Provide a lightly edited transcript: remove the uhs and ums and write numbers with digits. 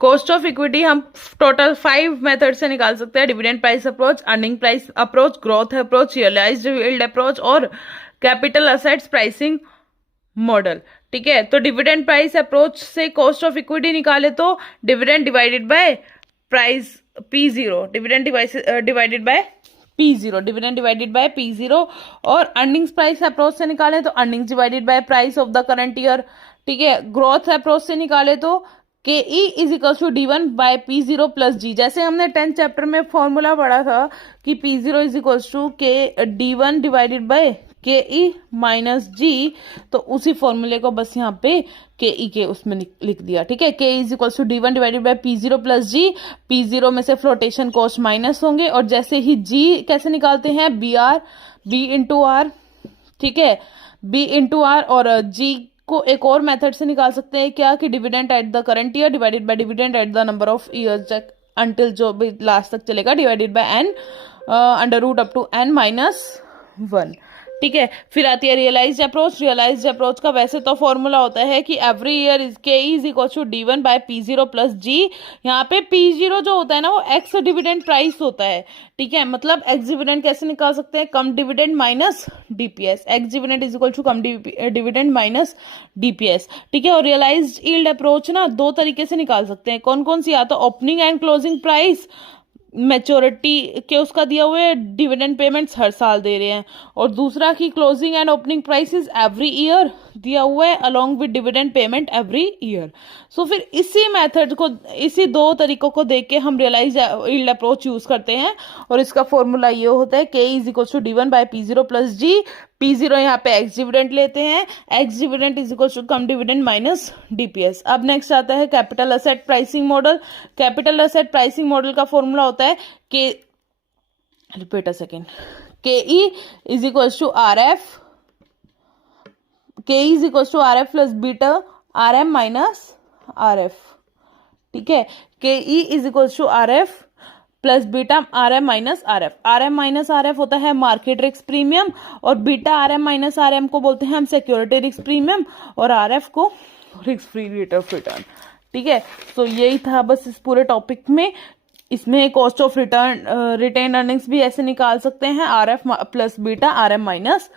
Cost of equity हम total 5 method से निकाल सकते हैं, dividend price approach, earning price approach, growth approach, realized yield approach और कैपिटल असेट्स प्राइसिंग मॉडल। ठीक है, तो डिविडेंड प्राइस अप्रोच से कॉस्ट ऑफ इक्विटी निकाले तो dividend divided by price P0, dividend divided by P0, dividend divided by P0। और earnings price approach से निकाले तो earnings divided by price of the current year. ठीक है, ग्रोथ अप्रोच से निकाले तो K E is equal to D1 by P0 plus G. जैसे हमने 10th चैप्टर में फॉर्मूला पढ़ा था कि P0 इज इक्वल टू के D1 डिवाइडेड बाय के ई माइनस जी, तो उसी फॉर्मूले को बस यहाँ पे के ई के उसमें लिख दिया। ठीक है, K is equal to D1 divided by P0 plus G. P0 में से फ्लोटेशन कॉस्ट माइनस होंगे और जैसे ही जी कैसे निकालते हैं, बी इंटू आर। ठीक है, बी इंटू आर, और जी को एक और मेथड से निकाल सकते हैं क्या, कि dividend at the current year divided by dividend at the number of years until जो भी लास्ट तक चलेगा, divided by N under root up to N minus 1। ठीक है, फिर आती है रियलाइज्ड अप्रोच। रियलाइज्ड अप्रोच का वैसे तो फॉर्मूला होता है कि every year is K is equal to D1 by P0 plus G. यहाँ पे P0 जो होता है ना वो एक्स डिविडेंड प्राइस होता है। ठीक है, मतलब एक्स डिविडेंड कैसे निकाल सकते हैं, cum dividend minus DPS. Ex dividend is equal to cum dividend minus DPS. ठीक है, और रियलाइज्ड यील्ड अप्रोच ना दो तरीके से निकाल सकते हैं। कौन कौन सी, या तो opening and closing price, maturity के उसका दिया हुआ है, डिविडेंड पेमेंट्स हर साल दे रहे हैं, और दूसरा की closing and opening prices every year दिया हुआ है along with dividend payment every year. So फिर इसी मेथड को, इसी दो तरीकों को देख के हम रियलाइज यील्ड अप्रोच यूज करते हैं, और इसका फॉर्मूला ये होता है K is equal to D1 by P0 plus G. P0 यहाँ पे एक्स डिविडेंड लेते हैं, ex dividend is equal to cum dividend minus DPS. अब नेक्स्ट आता है capital asset pricing model. Capital asset pricing model का फॉर्मूला होता है K, repeat a second, K E is equal to R F, K is equal to R F plus beta R M minus R F. ठीक है, के E is equal to R F plus beta R M minus R F. R M minus R F होता है market risk premium, और beta R M minus R M को बोलते हैं हम सिक्योरिटी रिस्क प्रीमियम, और आर एफ को risk free rate of return. ठीक है, तो यही था बस इस पूरे टॉपिक में। इसमें cost of return retained earnings भी ऐसे निकाल सकते हैं, R F plus beta R M minus